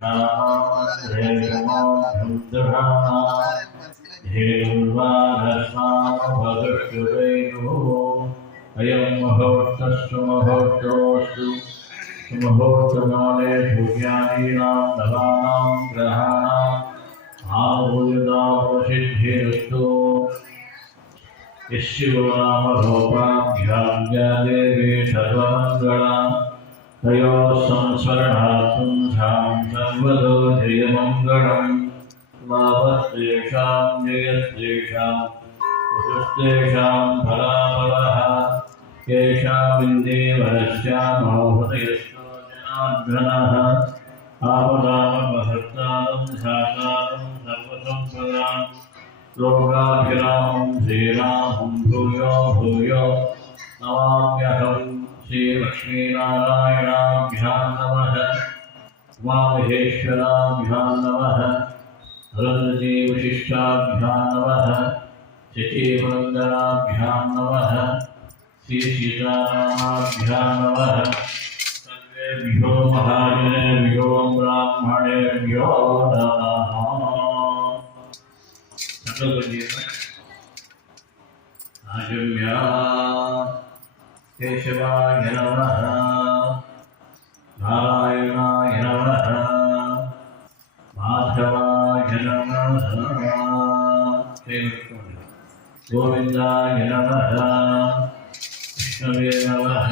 अयं मुहूर्तस्तु मुहूर्तोऽस्तु मुहूर्तकाले सूर्यादीनां नवानां ग्रहाणाम् आभूयितावसिद्धिरस्तु। यस्यो नाम रूपाभ्यां देवी सर्वमङ्गला तयोः संस्मरणार्थं सर्वतो जयमङ्गलम्। वावस्तेषां जयस्तेषां पुरुस्तेषां फलाफलः केशाविन्दीवरश्यामो हृदयस्थो जनार्दनः आपदामपहर्तारं साकारं सर्वसम्पदां लोकाभिरामं श्रीरामं भूयो भूयो नमाम्यहं। श्रीलक्ष्मीनारायणाभ्यां नमः। उमामहेश्वराभ्यां नमः। हरदजीवशिष्टाभ्यां नमः। शचीपुरन्दराभ्यां नमः। श्रीसीतारामाभ्यां नमः। सर्वेभ्यो महाजनेभ्यो ब्राह्मणेभ्यो नमः। आजम्या केशवाय नमः। नारायणाय नमः। माधवाय नमः। गोविन्दाय नमः। विष्णवे नमः।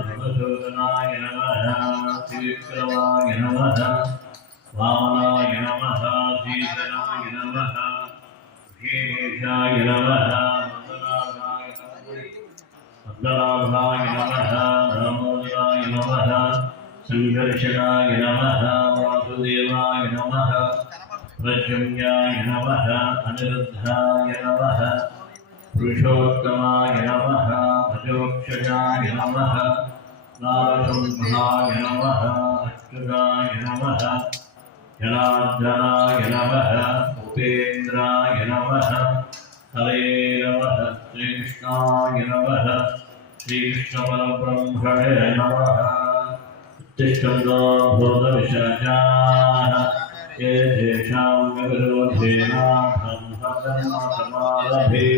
मधुसूदनाय नमः। त्रिविक्रमाय नमः। वामनाय नमः। सीतनाय नमः। धीरेशाय नमः। पद्मनाभाय नमः। दामोदराय नमः। संघर्षणाय नमः। वासुदेवाय नमः। प्रद्युम्नाय नमः। अनिरुद्धाय नमः। पुरुषोत्तमाय नमः। भजोक्षजाय नमः। नारसिंहाय नमः। अच्युताय नमः। जनार्दनाय नमः। उपेन्द्राय नमः। हरे नमः। श्रीकृष्णाय नमः। श्रीकृष्णपरब्रह्मणे नमः। उत्तिष्ठन्तो भूतविशाचाः ये तेषां विरोधेन ब्रह्मजन्मसमारभे।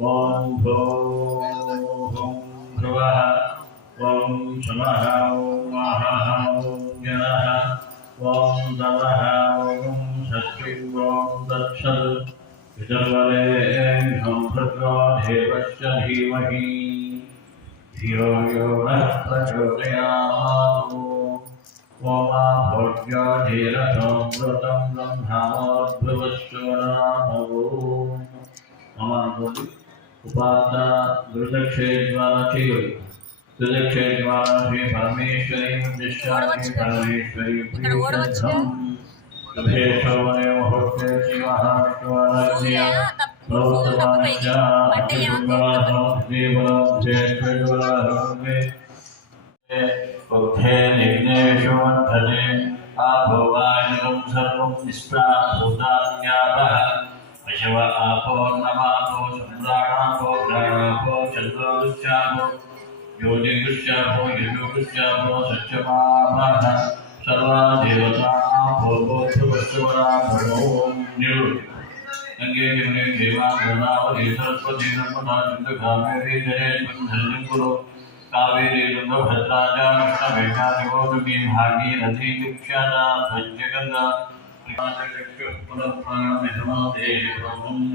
ॐ भूः भुवः ॐ शमः ॐ महः ॐ जनः ॐ तमः ॐ षष्ठीं ॐ तत्सत्। वितर्वरेण्यं भर्गो देवस्य धीमहि धियो यो नः प्रचोदयात्। ओमा भोज्यो धीरसंवृतं ब्रह्माद्भुवश्चोरामो। उपादा दुर्दक्षेद्वारा श्री परमेश्वरी उद्दिश्यामि परमेश्वरी प्रीत्यर्थम्। शुभेशोवने मुहूर्ते श्रीमहाविष्णुवाराज्ञया प्रवर्तमानस्य बुद्धे निघ्नेषु वर्धते आभोगायनं सर्वं निष्प्राभूतान्यापः। पशव आपो नमापो सम्राणापो घ्राणापो चन्द्रोदुश्चापो योनिगुश्चापो युजुगुश्चापो सत्यमापः। सर्वा देवता आपो बोधवस्तुवराभणो निरुद्ध। गंगे जमुने देवा गोदावरी सरस्वती नर्मदा सिंधु कावेरी जलेस्मिन् धन्यं कुरु। कावेरी तुंगभद्रा च कृष्णवेगा गोदावरी भागीरथी विख्याता पंचगंगा चक्षुः पुनः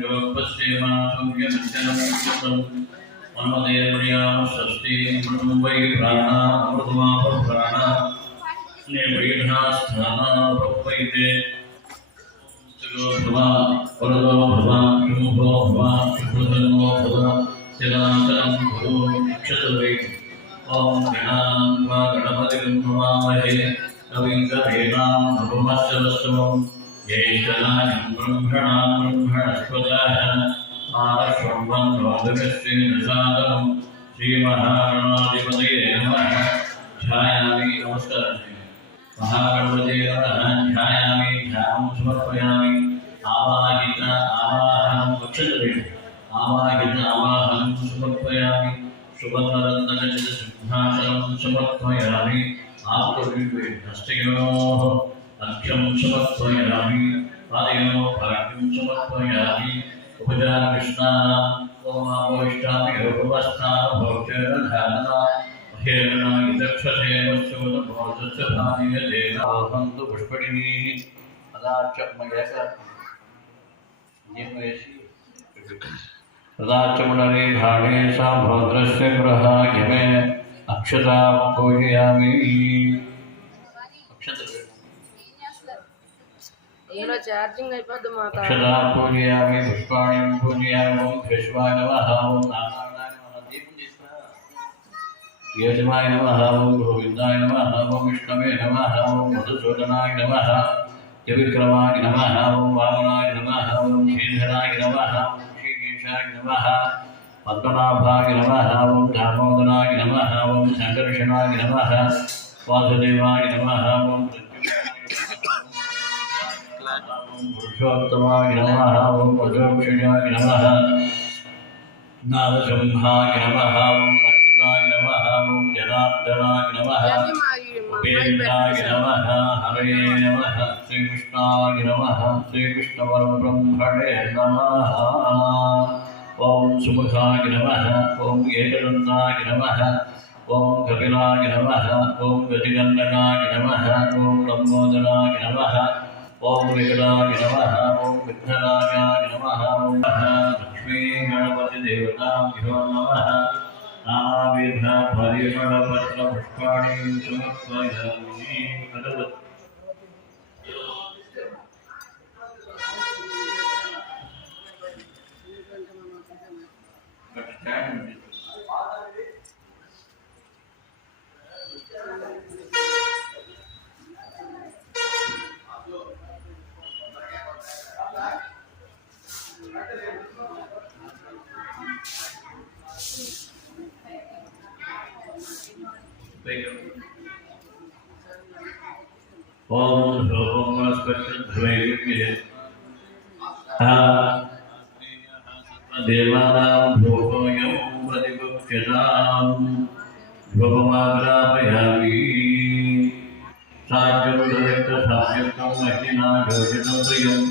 योगपश्येमा सूर्यमञ्चनम् मनोदेवयाम स्वस्ति वै प्राणा अमृतमापप्राणा निर्वैढास्थाना उपवैते भवा वरदो भवा शुभो भवा शुभधर्मो भवा चिराचरं भवो नक्षत्रवै। ॐ गणान्वा गणपतिं नमामहे कविं कवीनां नभमश्चरस्तमं ज्येष्ठराजं ब्रह्मणां ब्रह्मणस्पदाः आरश्वं वन्दोदकश्रीनिसादनं श्रीमहागणाधिपतये नमः। ध्यायामि नमस्कारः महागणपते नमः। ध्यायामि ध्यानं समर्पयामि। आवाहित आवाहनं नक्षत्रेण आवाहित आवाहनं समर्पयामि। सुवर्णरत्नखचितसिंहासनं समर्पयामि। आप्तविद्वे हस्तयोः अर्घ्यं समर्पयामि पादयोः भाग्यं समर्पयामि उपचारकृष्णानाम् ओमावोष्टामि योगवस्थान भोक्तेरधारणा हेरणा इदक्षसे वस्तुवदभोजस्य भानीयतेन आहन्तु पुष्पणिनीः अदाचमयक तदाचमनरे घाणे सा भद्रस्य गृहाय मे अक्षता पूजयामि अक्षता पूजयामि पुष्पाणि पूजयामि ओम केशवाय नमः ओम नारायणाय नमः केशवाय नमः ओम गोविन्दाय नमः ओम विष्णवे नमः ओम मधुसूदनाय नमः त्रिविक्रमाय नमः ओम वामनाय नमः ओम श्रीधराय नमः ओम श्रीकेशाय नमः पद्मनाभाय नमः ओम दामोदराय नमः ओम संकर्षणाय नमः वासुदेवाय नमः ओम पुरुषोत्तमाय नमः ओम मधुक्षयाय नमः नारसिंहाय नमः ओम अच्युताय नमः ओम जनार्दनाय नमः उपेन्द्राय नमः हरे नमः श्रीकृष्णाय नमः श्रीकृष्णपरब्रह्मणे नमः ओम सुमुखाय नमः ओम एकदन्ताय नमः ओम कपिलाय नमः ओम गजगन्धकाय नमः ओम लंबोदराय नमः ओम विकटाय नमः ओम विघ्नराजाय नमः ओम लक्ष्मी गणपति देवताभ्यो नमः नानाविध परिमलपत्र पुष्पाणि समर्पयामि ओम देवानां भोगोऽयं प्रतिपक्ष्यताम् भोगमाग्रापयामि साज्यं दरिद्रसाध्यं महिना योजितं प्रियं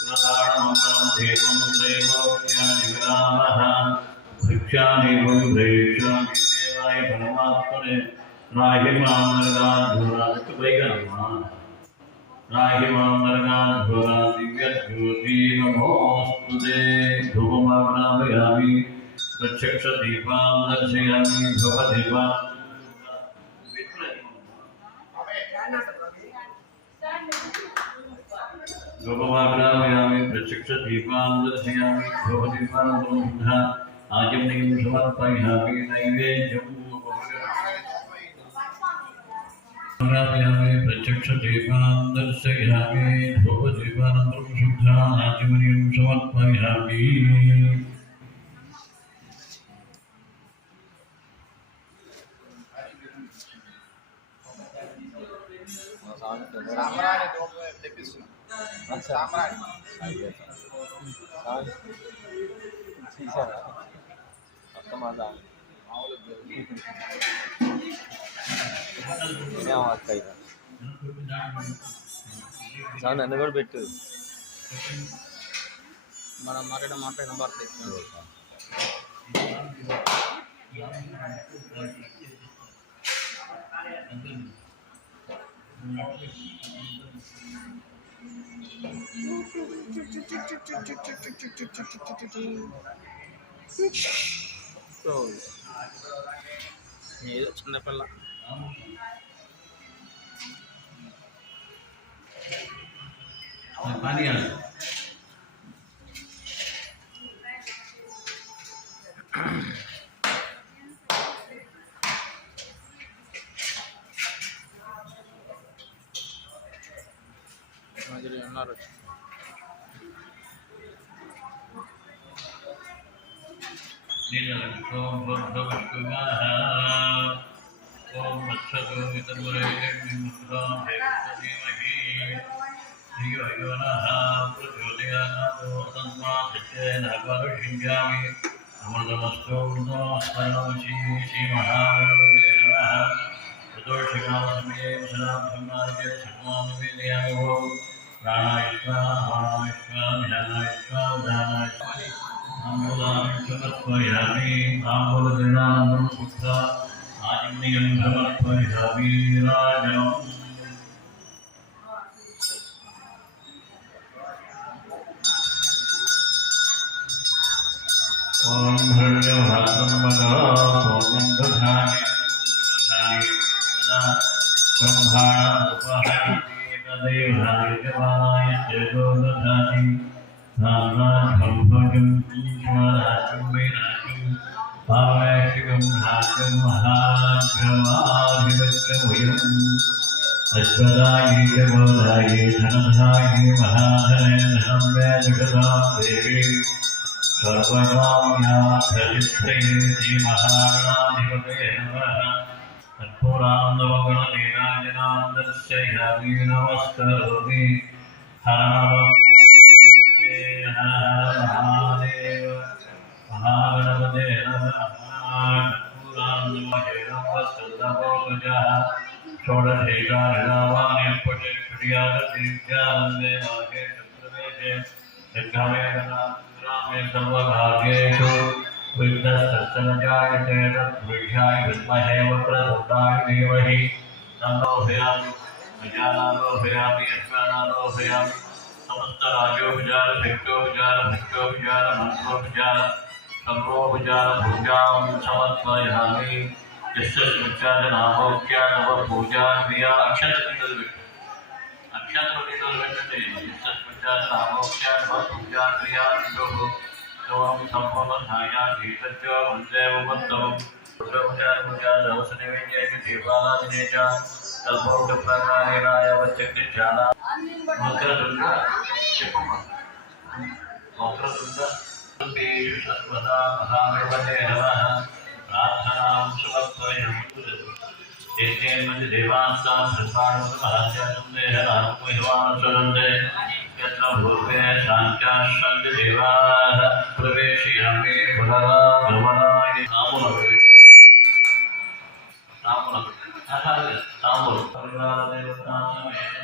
प्रसारणमङ्गलं देवं त्रैलोक्यानि विरामः भिक्षानि प्रेष्यामि देवाय परमात्मने राहि मां नरकाद्धुरात्मैगर्मा राहि मां नरकाद्धुरा दिव्यज्योति नमोऽस्तुते धूपमाग्रापयामि प्रत्यक्षदीपां दर्शयामि धूपदीपां धूपमाग्रापयामि प्रत्यक्षदीपां दर्शयामि धूपदीपानन्तरं आचमनीं समर्पयामि नैवेद्यं आग्रापयामि प्रत्यक्षदीपां दर्शयामि धूपदीपानन्तरं शुद्धा आचमनीं समर्पयामि సామ్రాణి తెప్పిస్తున్నా సామ్రాణి అర్థమాదా సార్ నన్ను కూడా పెట్టు మనం మాట్లాడిన పడతాయి ఏదో చిన్నపిల్ల ఉన్నారు ओम भगवत्पुगाः ओम मत्सतो वितर्वरेण्यमुद्रां देवधीमहि धियो यो नः प्रचोदयात् तन्मादित्येन परशिञ्जामि अमृतमस्तु मृतमस्मरणं श्रीमहागणपते नमः प्रदोषकालसमये श्राद्धमार्गे सकलानिवेदयामि ओं प्राणायित्वा अपानायित्वा ध्यानायित्वा उदानायित्वा ताम्बूलानि समर्पयामि ताम्बूलजलानं पुत्रा आजम्नियं समर्पयामि राजम् ओम भर्गभातं मगा सोमं दधामि ब्रह्माणोपहरति तदेवाय देवाय तेजो दधामि नानाभं भजं स्वराजं वैराजं भावैशिकं भाग्यं महाभ्रमाधिपत्यमयम् अश्वदायै च गोदायै धनधायै महाधने धनं मे जगदां देवी सर्वकाम्यार्थसिद्धये श्रीमहागणाधिपतये नमः कर्पूरानन्दमङ्गलनीराजनानन्दस्य ह्यामि नमस्करोमि हर महादेव महागणपते नमः कर्पूरानन्दमहेरवस्तुतमोपजः षोडशैकारिणावानि पठेक्षुर्यादीर्घ्यानन्दे माघे चतुर्वेदे यज्ञमेकना सर्वभाग्येषु विघ्नस्तस्य तद्विषयाय विद्महे वक्रतुण्डाय धीमहि तन्नोभयामि अजानालोभयामि अश्वानालोभयामि समस्तराजोपचार भिक्षोपचार भिक्षोपचार मंत्रोपचार सर्वोपचार भुजां समर्पयामि यस्य स्मृत्याद नामोक्त्या नव पूजा क्रिया अक्षत्रविदर्भते यस्य स्मृत्याद नामोक्त्या नव पूजा क्रिया ओम संभवधाया धीतज्ज वन्दे वन्दम् पुत्रपुजारपुजा दवसनिवेद्यैः दीपालादिनेच कल्पवृक्षप्रकारेणाय वच्चक्तिज्जाला वक्रतुण्ड वक्रतुण्डेषु सर्वदा महागणपते नमः प्रार्थनां समर्पयामि यज्ञेन देवास्तां सर्वाणुमहात्यासुन्देहनात्महिमानुसरन्ते यत्र भूर्वे शान्त्याश्चन्ति देवाः प्रवेशयामि पुनरागमनाय ताम्बूलं परिवारदेवतासमेतं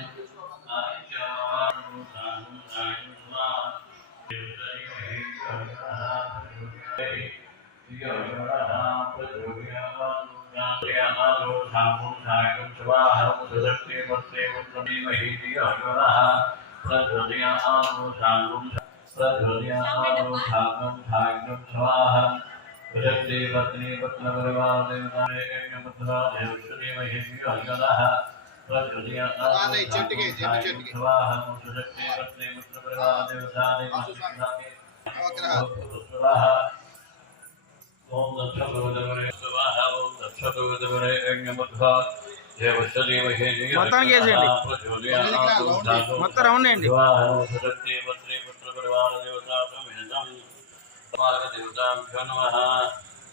प्रजक्ते पत्नी पत्न परिवार देवताय यज्ञपुत्रा देवश्री महिषी अङ्गदः प्रज्वलया स्वाहा प्रजक्ते पत्नी पुत्र परिवार देवताय ओम दक्षभगवदवरे स्वाहा ओम दक्षभगवदवरे यज्ञपुत्रा देवश्री महिषी प्रज्वलया మొత్తం రౌండ్ అండి स्वाहा प्रजक्ते पत्नी पुत्र परिवार देवता समेतं देवताभ्यो नमः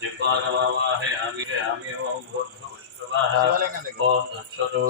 दिक्पालवाहे आमि आमि ओम भूर्भुवस्सुवः ओम तत्सतो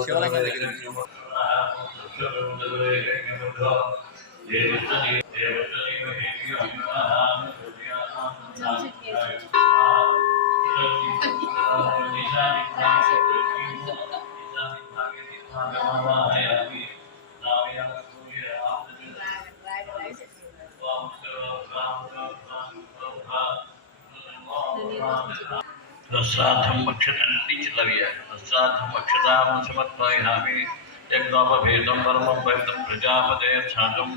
श्राद्धं भक्षतन्ति च लव्य श्राद्धं भक्षतां समर्पयामि यज्ञोपभेदं परमं वैतं प्रजापते छादं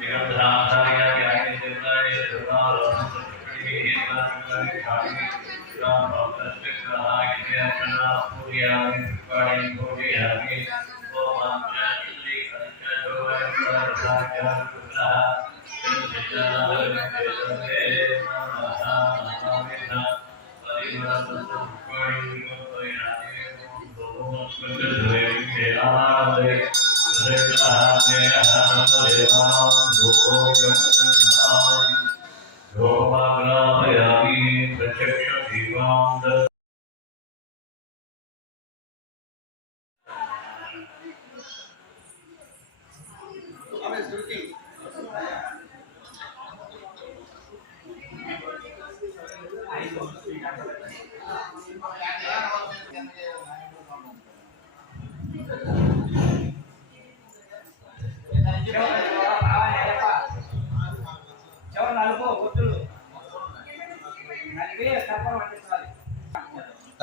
निगन्धाधार्य ज्ञाने देवताय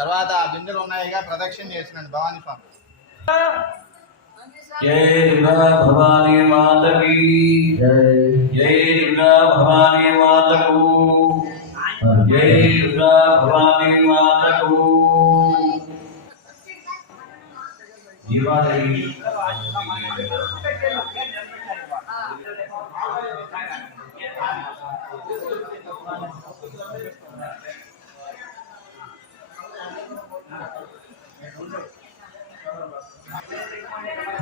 తర్వాత ఆ బిందెలు ఉన్నాయిగా ప్రదక్షిణ చేసినండి భవానీ స్వామి. जय दुर्गा भवानी माता की जय दुर्गा भवानी माता को जय दुर्गा भवानी माता को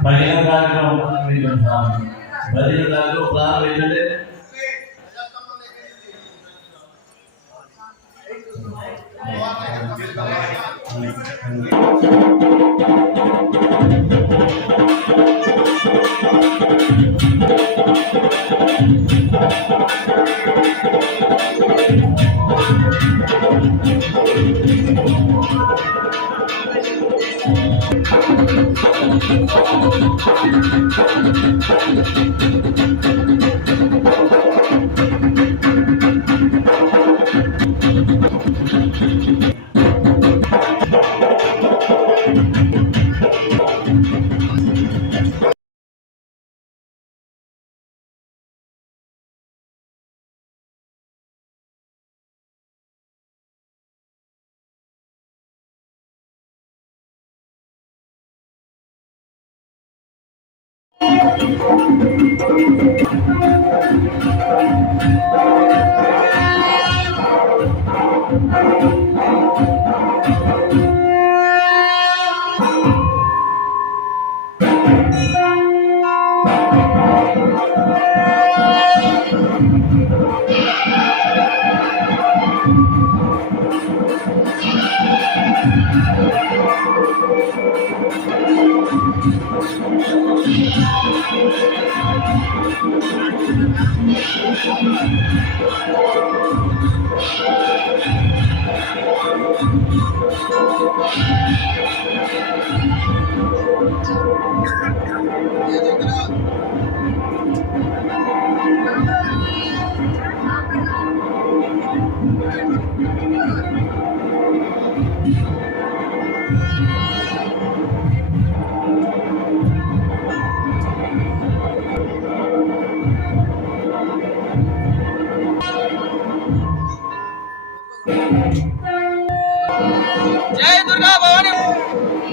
భజన కార్యక్రమం ప్రారంభించండి.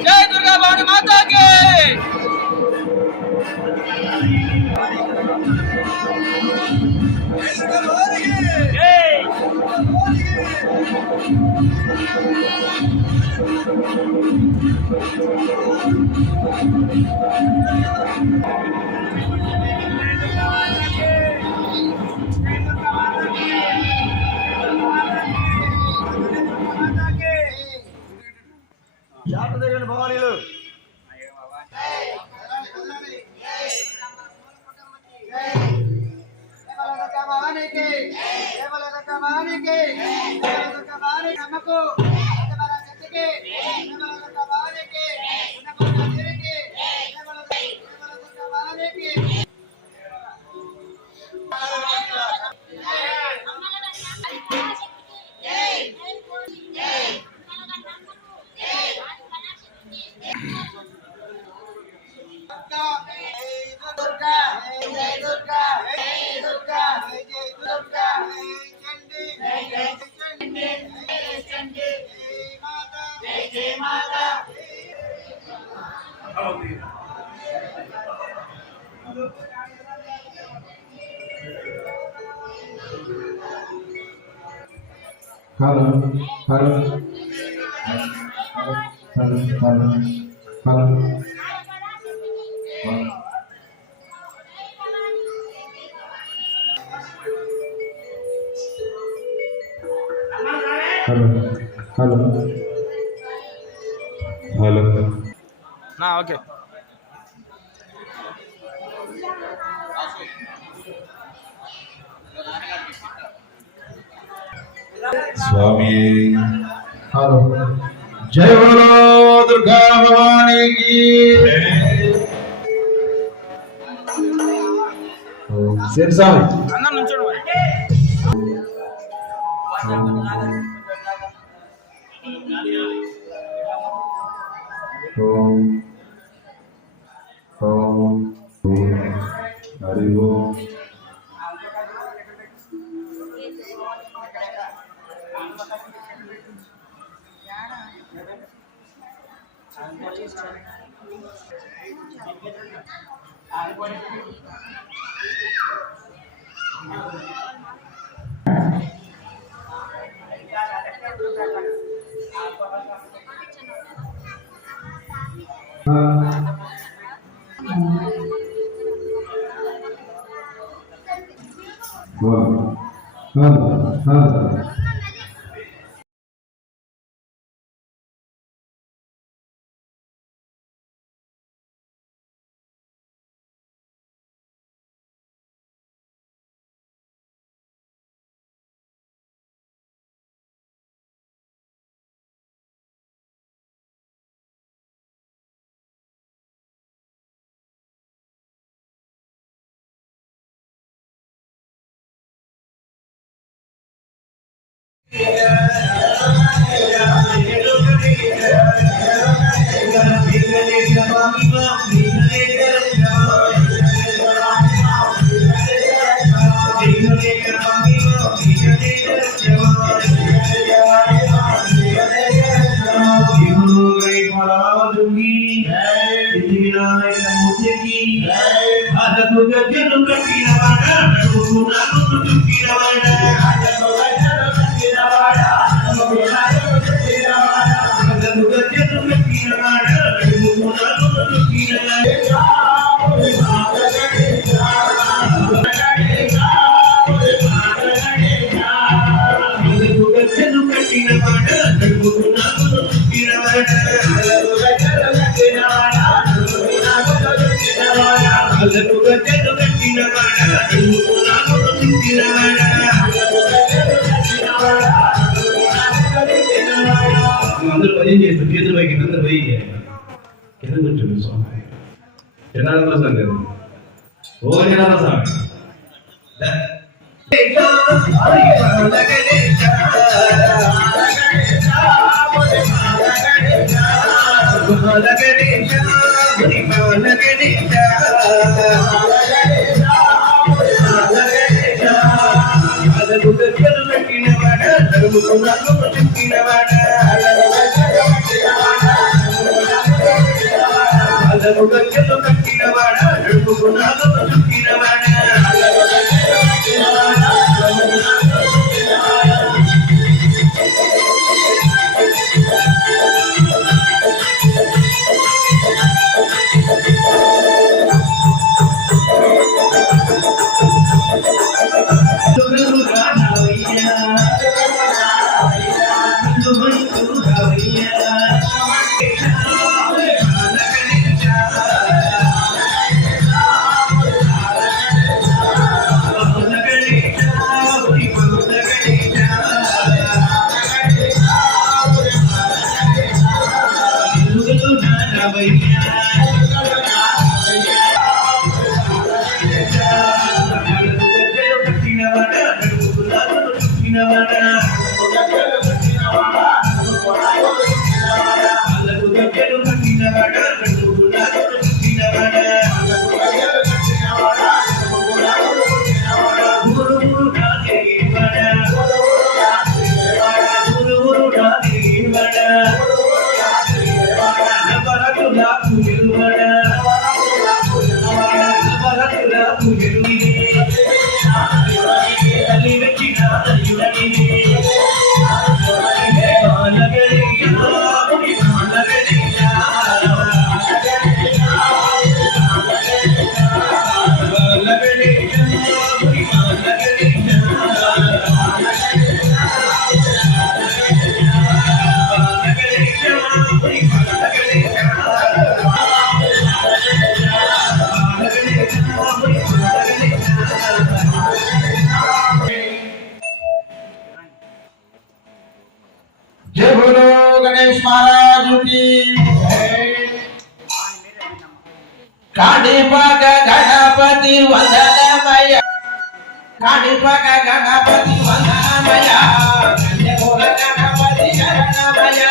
जय दुर्गा भवानी माता की భవానీలు Halo, halo, halo, halo, halo. Halo, halo, halo. Nah, oke. स्वामी हेलो जय बोलो दुर्गा भवानी की शेर साहब అన్న నుంచోడు మరి ఓం ఓం హరి ఓం. అందరూ భజన చేస్తారు. చేతులు పైకి అందరూ పోయి కింద కూర్చోండి. స్వామి జనాల సంగతి ఓ జనాల స్వామి जय बोलो गणेश महाराज की काणिपाक गणपति वंदनमय काणिपाक गणपति वंदनमय जय बोलो गणपति शरणमय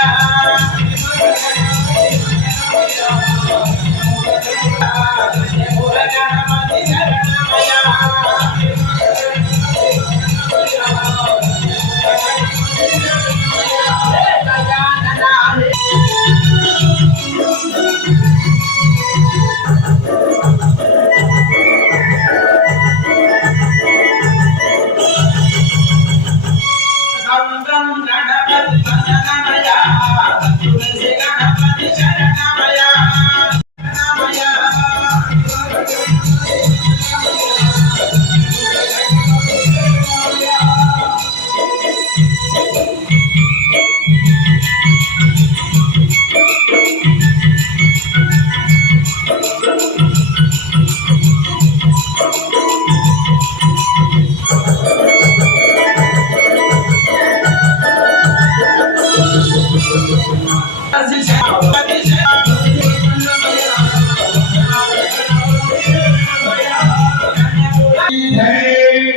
जय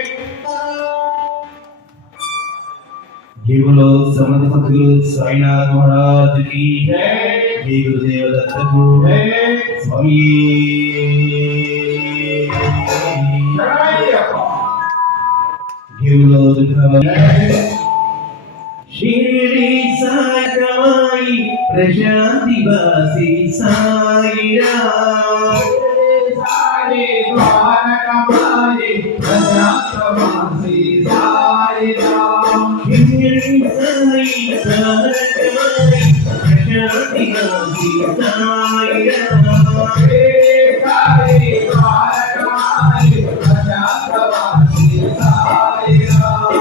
बोलो समर्थ सद्गुरु साईनाथ महाराज की जय। जय गुरुदेव दत्त को स्वामी। जय बोलो शिरडी साई प्रशांति वासी साई राम। सारे द्वार कमाई प्रशांतवासी साई राम। शिरडी साई द्वार कमाई प्रशांति वासी साई राम। सारे द्वार कमाई प्रशांतवासी साई राम।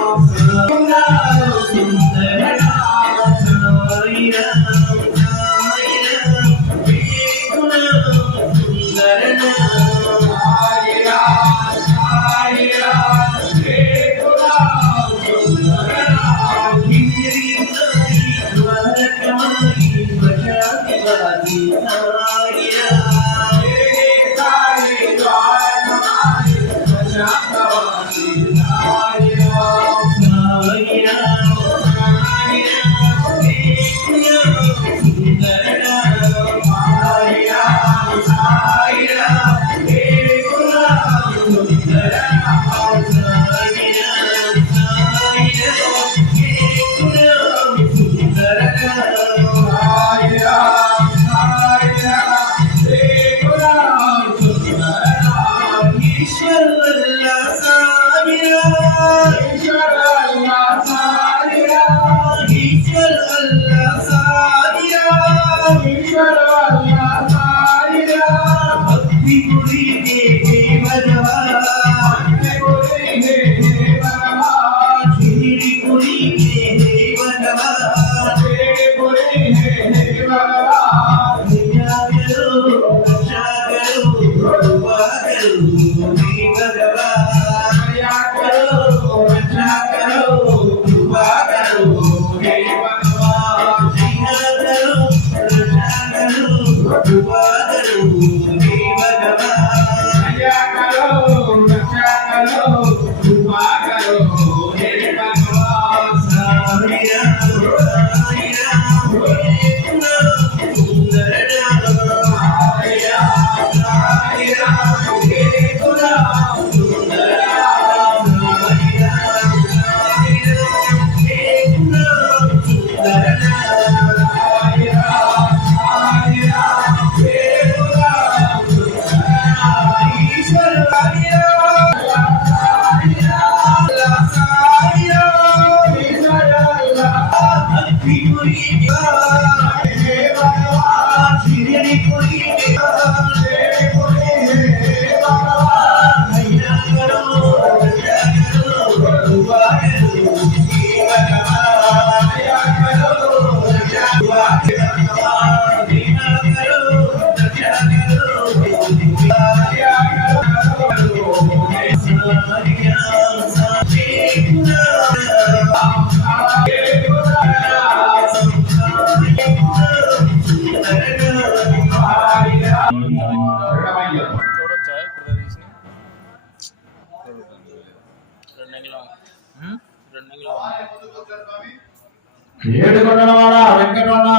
ఏడుకొండలవాడ వెంకటరమణ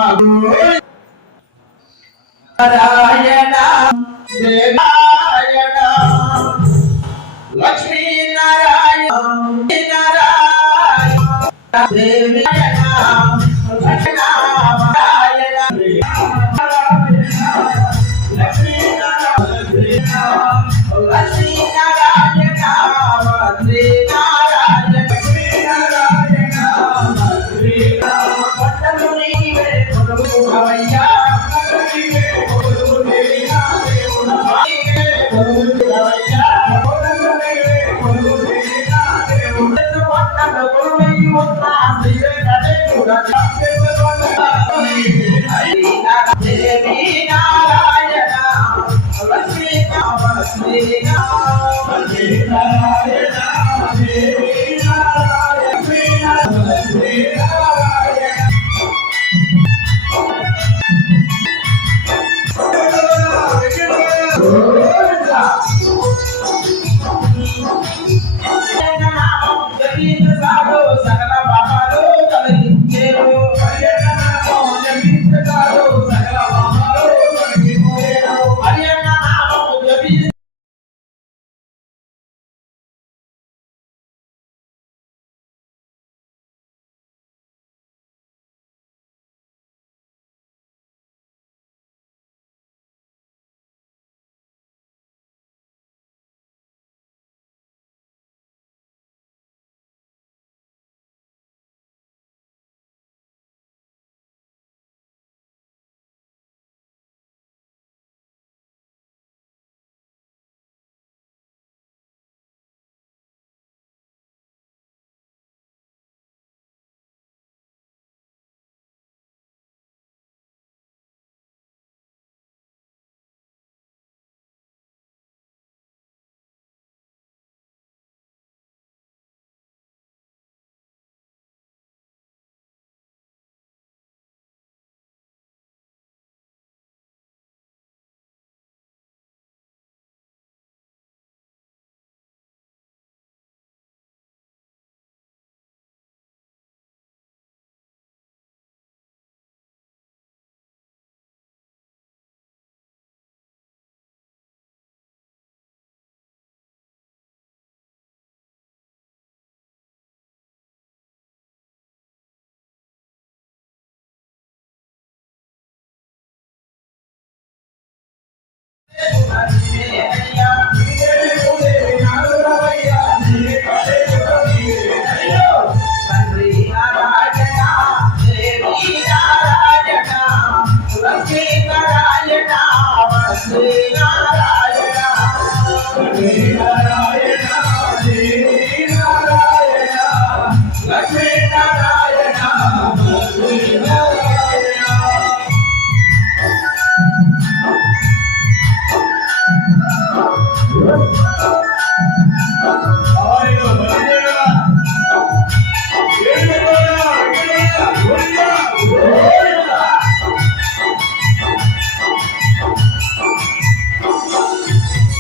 నారాయణ దేవాయణ లక్ష్మీ నారాయణ నారాయణ దేవి నారాయణ లక్ష్మీ నారాయణ లక్ష్మీ నారాయణ మంత్రి నారాయణ లక్ష్మీ నారాయణ మంత్రి పట్టణు నీవే కొడుకు అవయ్యా పట్టణు నీవే కొడుకు దేవి నారాయణ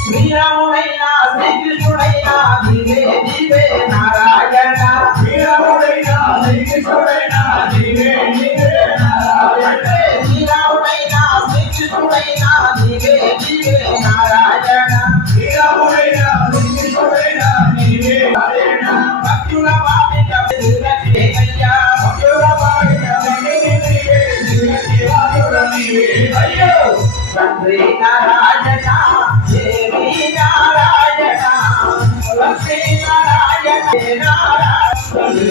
శ్రీరాముడైనా శ్రీకృష్ణుడైనా నీవే నీవే నారాయణ శ్రీరాముడైనా శ్రీకృష్ణుడైనా నీవే నీవే నారాయణ శ్రీరాముడైనా శ్రీకృష్ణుడైనా నీవే నీవే నారాయణ శ్రీరాముడైనా శ్రీకృష్ణుడైనా నీవే నారాయణ భక్తుల వాడిన వెలుగయ్యా భక్తుల వాడిన వెలుగయ్యా అయ్యో తండ్రి నారాయణ దేవి నారాయణ లక్ష్మీ నారాయణ నారాయణ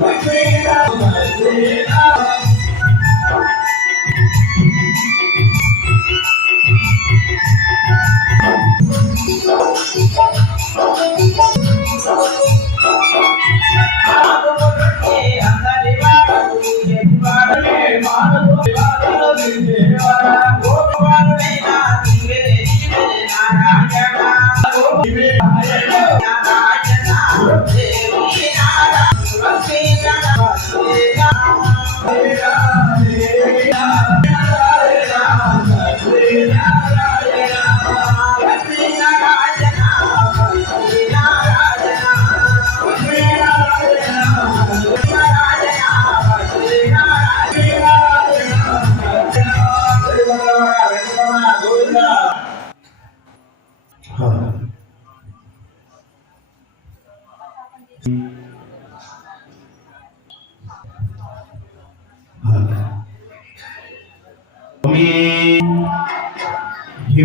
లక్ష్మీ నారాయణ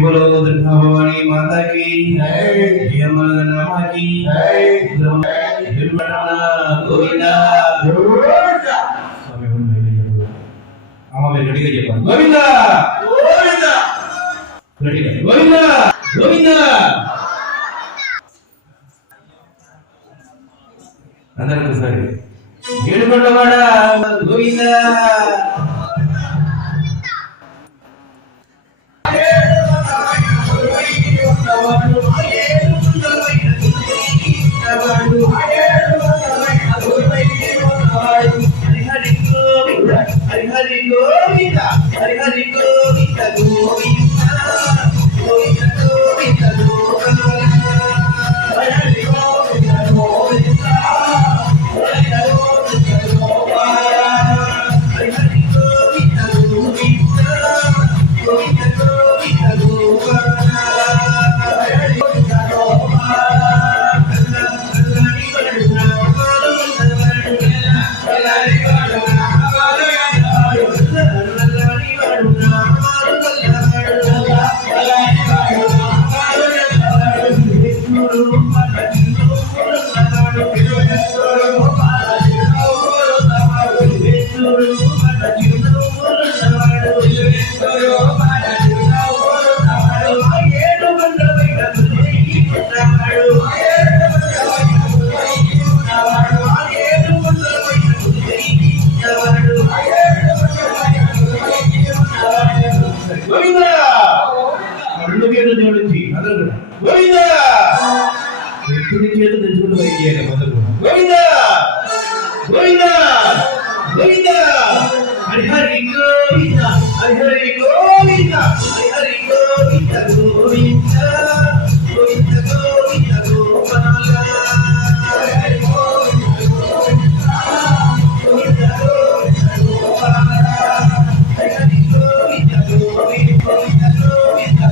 बोलो दुर्गा भवानी माता की जय माता की जय गोविंदा गोविंदा स्वामी गट्टिगा చెప్పండి గోవిందా గోవిందా గట్టిగా గోవిందా గోవిందా అందరూ ఒకసారి ఏడుకొండవాడ గోవిందా హరి గోవింద హరి హరి గోవింద గోవింద గోవింద గోవింద గోవింద హరి గోవింద గోవింద హరి గోవింద గోవింద హరి హరి గోవింద గోవింద గోవింద గోవింద గోవింద హరి గోవింద హరి హరి గోవింద హరి హరి గోవింద హరి హరి గోవింద గోవింద గోవింద గోవింద గోపాల హరి హరి గోవింద గోవింద గోవింద గోవింద గోపాల హరి హరి గోవింద గోవింద గోవింద గోవింద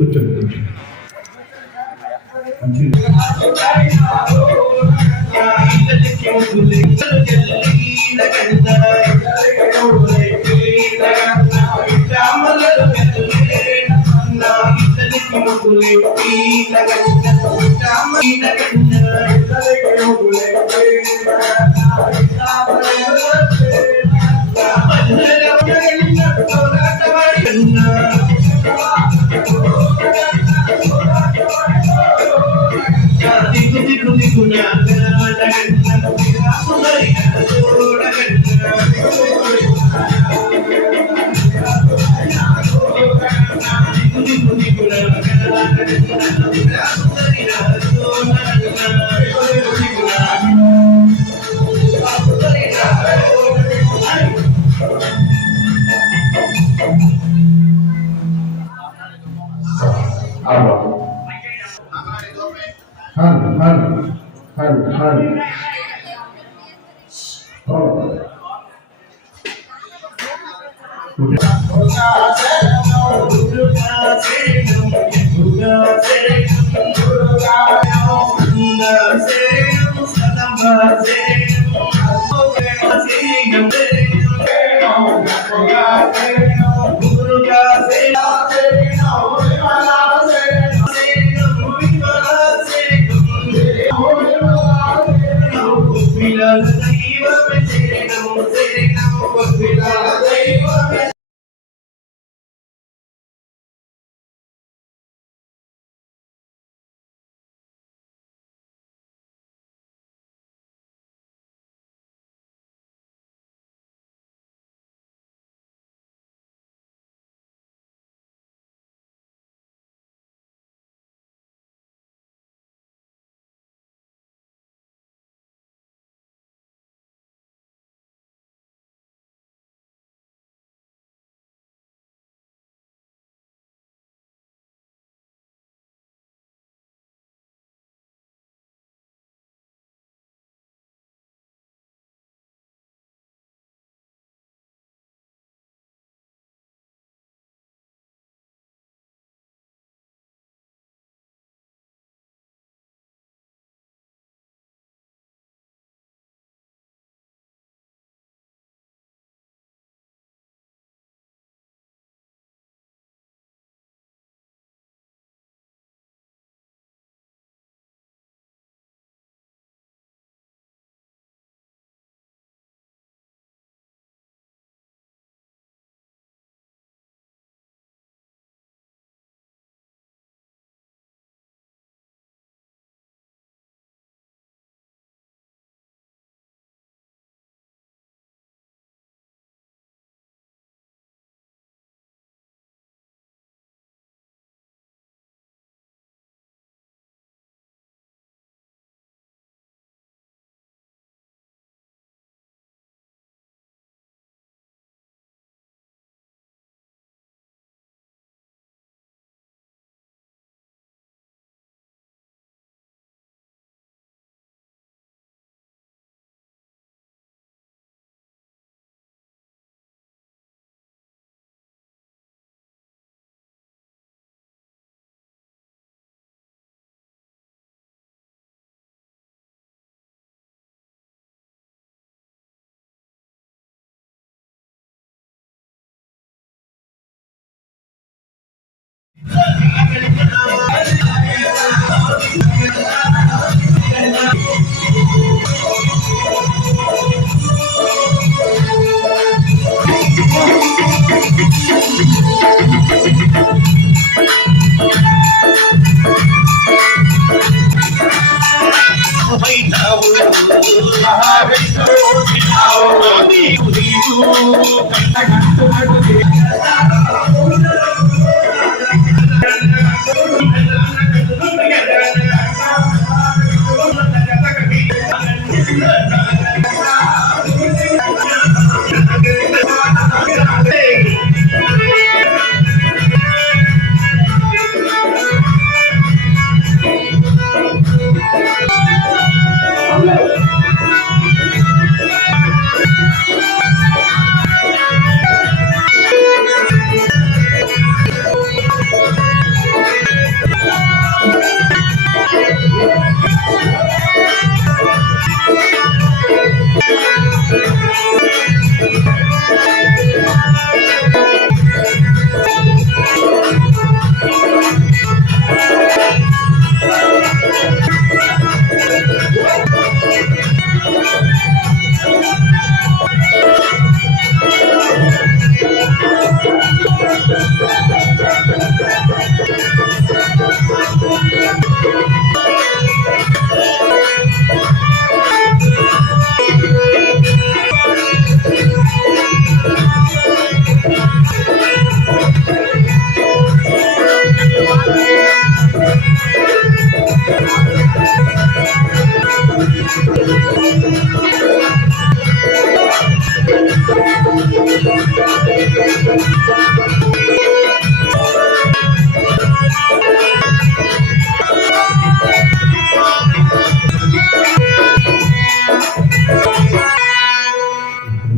కూర్చోండి మంచిది.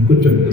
కూర్చోండి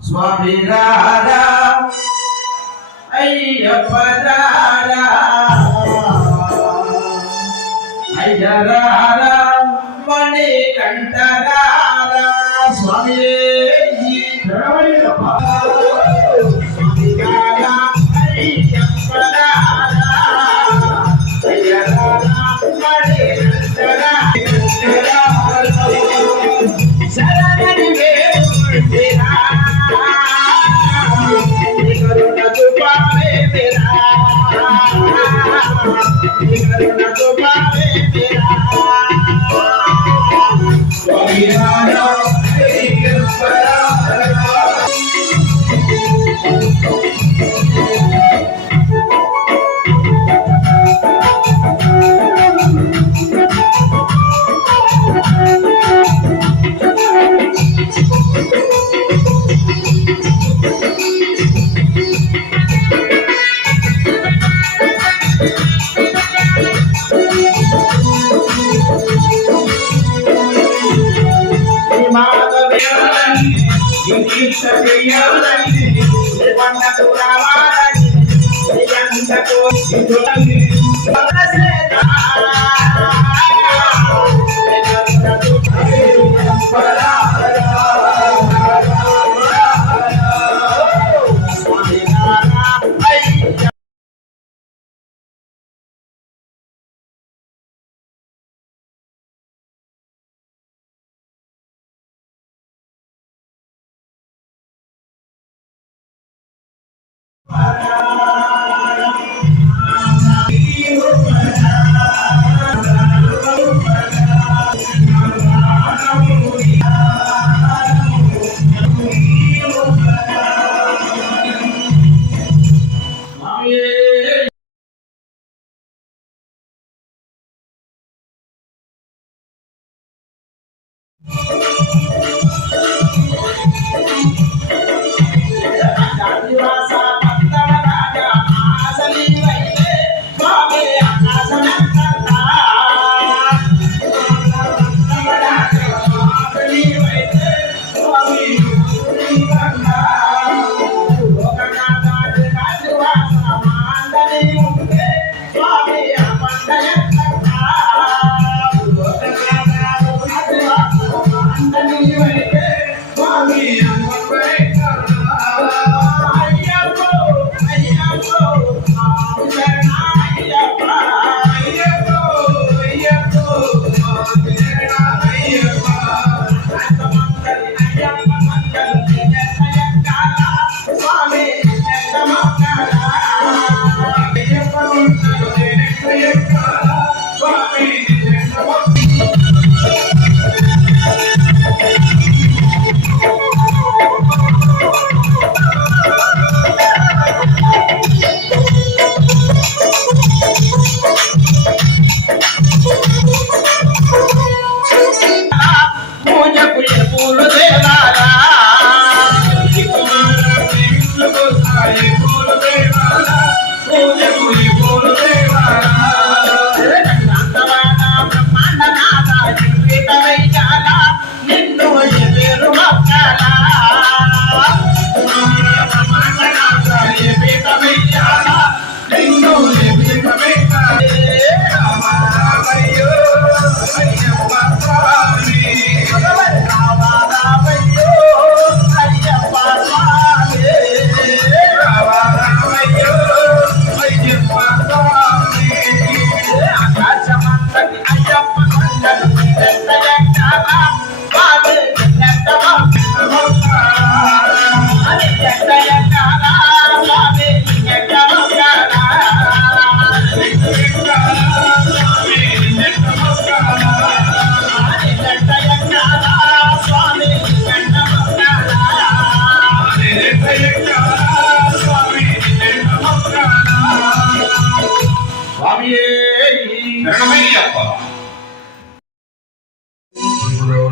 स्वामी राधा अय्यप्प राधा अय्यराधा मणिकंठ राधा स्वामी स्वामी राधा अय्यप्प राधा अय्यराधा मणिकंठ राधा शरणि तेरा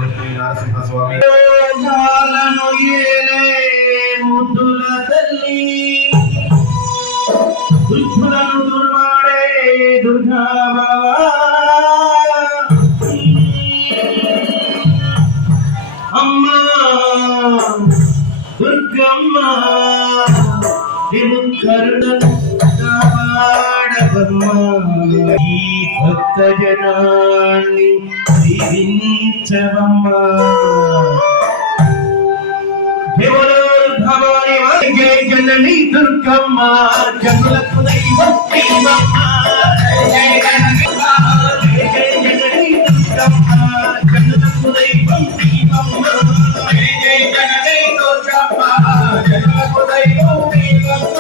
లక్ష్మీ నరసింహ స్వామి జాలను ఏలే ముద్దుల తల్లి దుష్టులను దుర్మాడే దుర్గా అమ్మా దుర్గమ్మ కరుణను కాపాడవమ్మా ఈ భక్త జనాన్ని దీవించవమ్మా భవాని జయ జనని దుర్గమ్మ జనులకు దైవం దేవమ్మ జయ జనని దుర్గమ్మ జనులకు దైవం దేవమ్మ జయ జనని దుర్గమ్మ జనులకు దైవం దేవమ్మ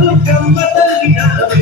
దుర్గమ్మ తల్లి నావే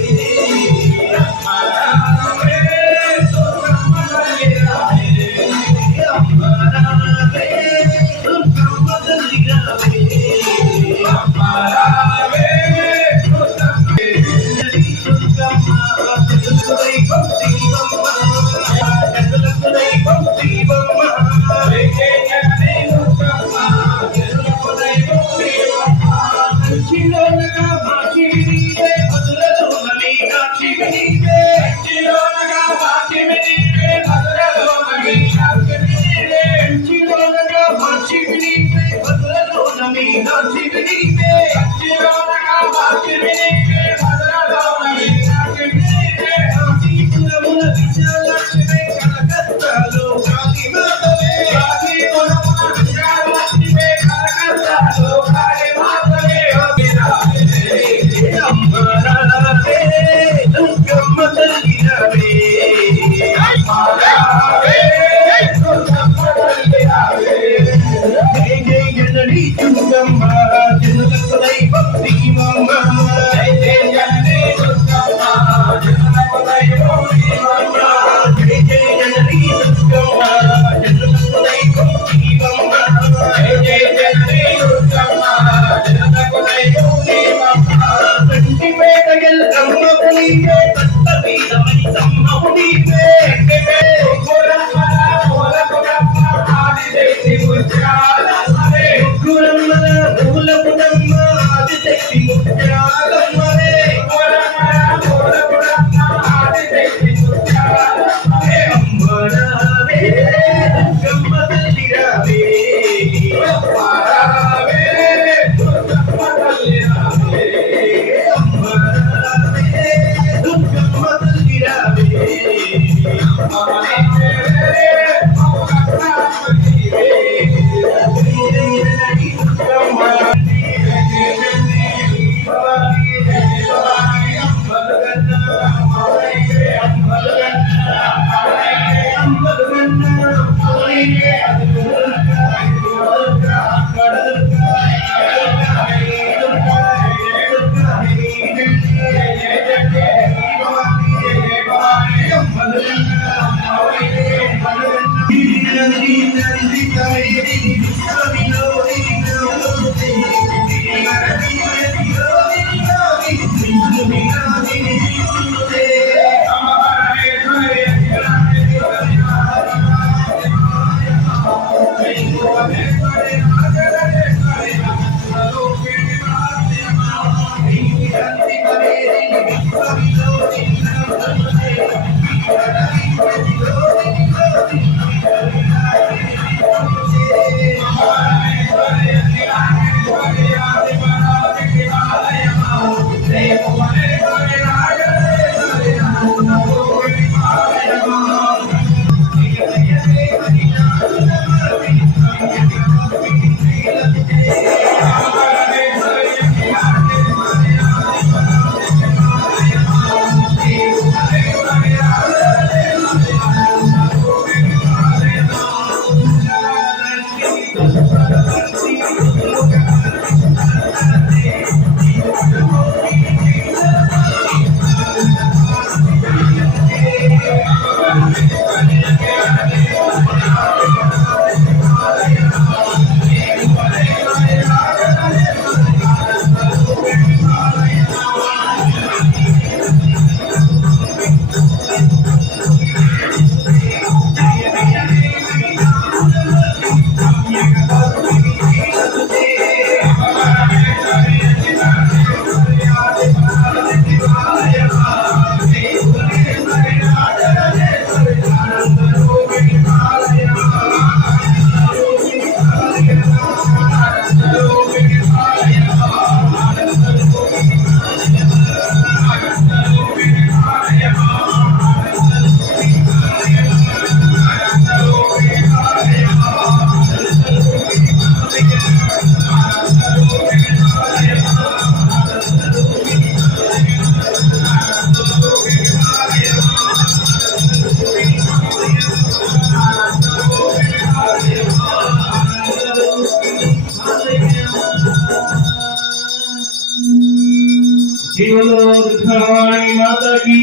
శివలో దుఃఖవాణి మాతకి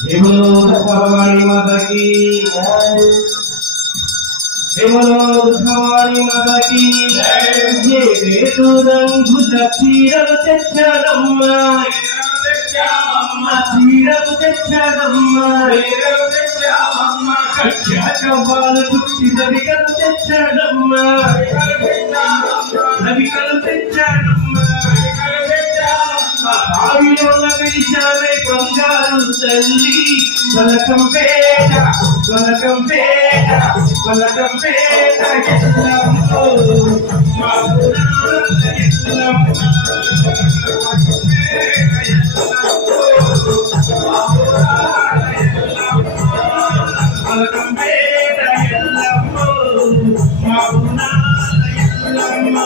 శివలో దుఃఖవాణి మాతకి శివలో దుఃఖవాణి మాతకి ఏదో రంగుల చీరలు తెచ్చాడమ్మా చీరలు తెచ్చాడమ్మా కవ్వాలు చుట్టి రవికలు తెచ్చాడమ్మా రవికలు తెచ్చాడమ్మా ఆవిలోన విడిచావే బంగారు తల్లి వలకంపేట వలకంపేట వలకంపేట ఎల్లమ్మో మా పురాణ ఎల్లమ్మ వలకంపేట ఎల్లమ్మో మా పురాణ ఎల్లమ్మ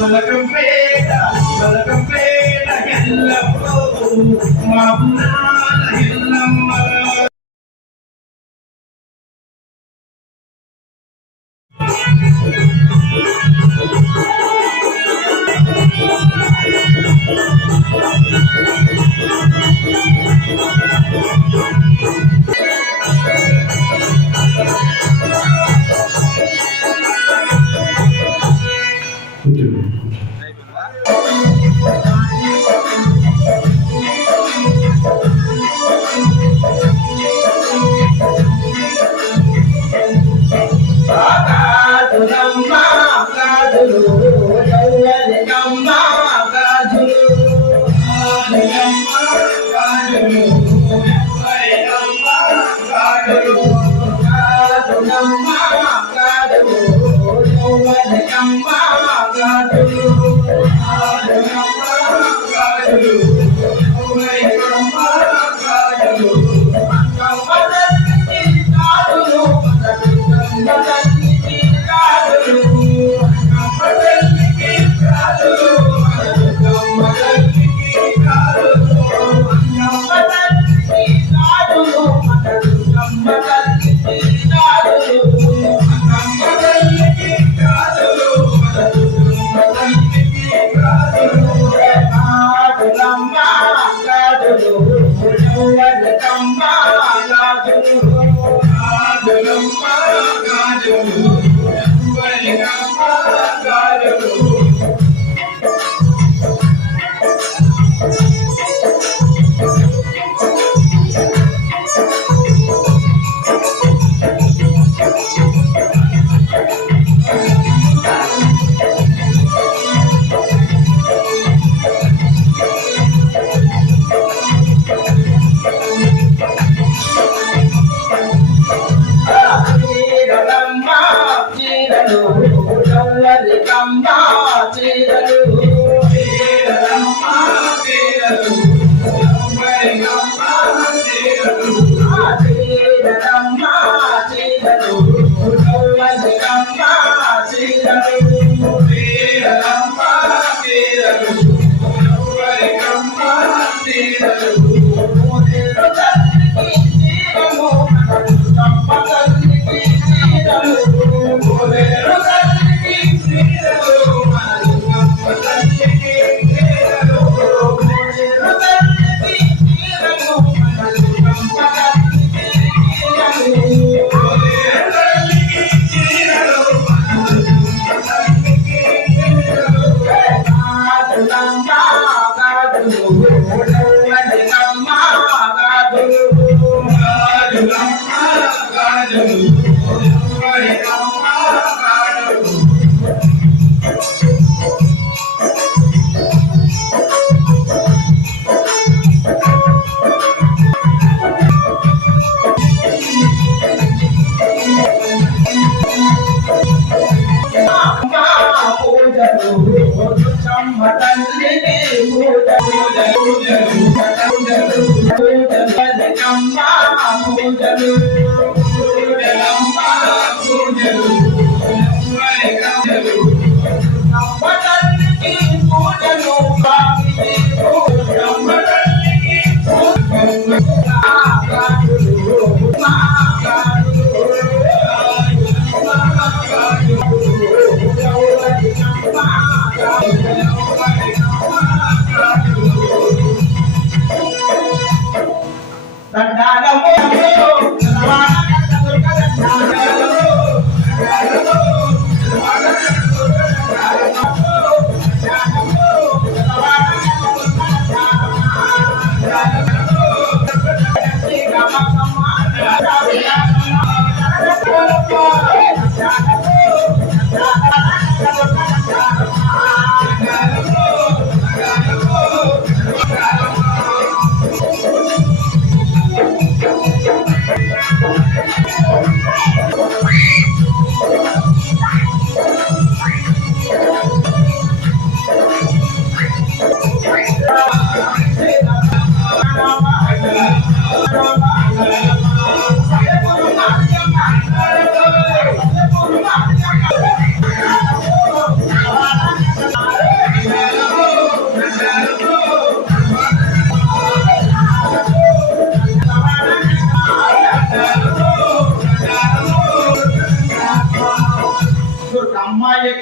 వలకంపేట వలకంపేట ఎల్లమ్మో మా పురాణ ఎల్లమ్మ పూజలు పూజలమ్మ పూజలు అమ్మ తల్లికి పూజలు స్వామికి పూజలు అమ్మ తల్లికి పూజలు అమ్మాయి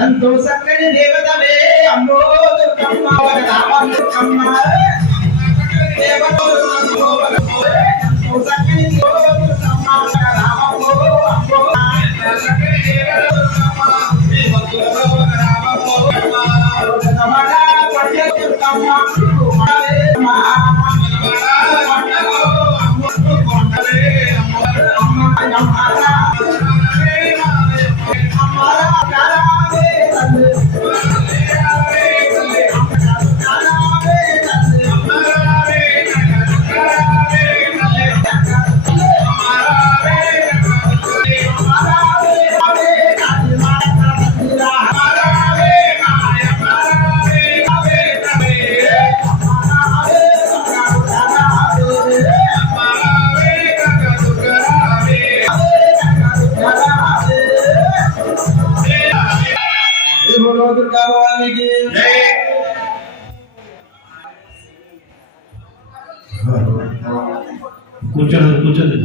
నందో సక్కని దేవతవే అమ్మో దుర్గమ్మ దుర్గమ్మ సక్కని దుర్గమ్మ రామమ్మో అమ్మో సక్కని దేవతమ్మ దుర్గా భవానికి కూర్చోండి కూర్చోండి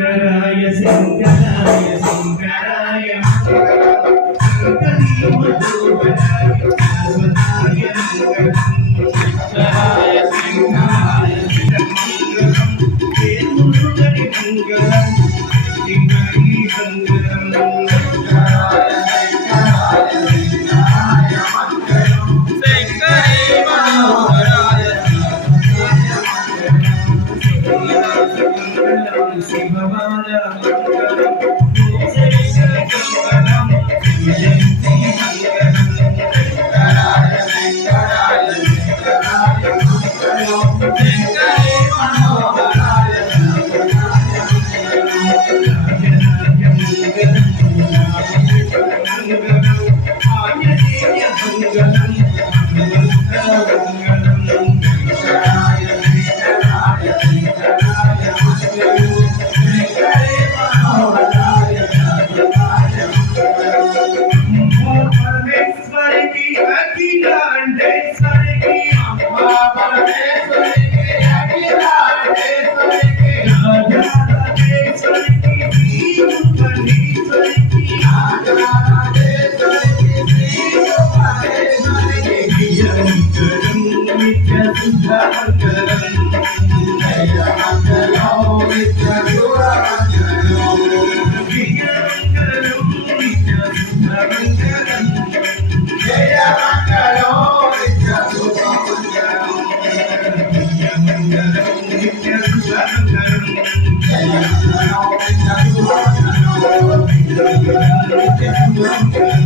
శంకరాయ శంకరాయ శంకరాయ Thank you.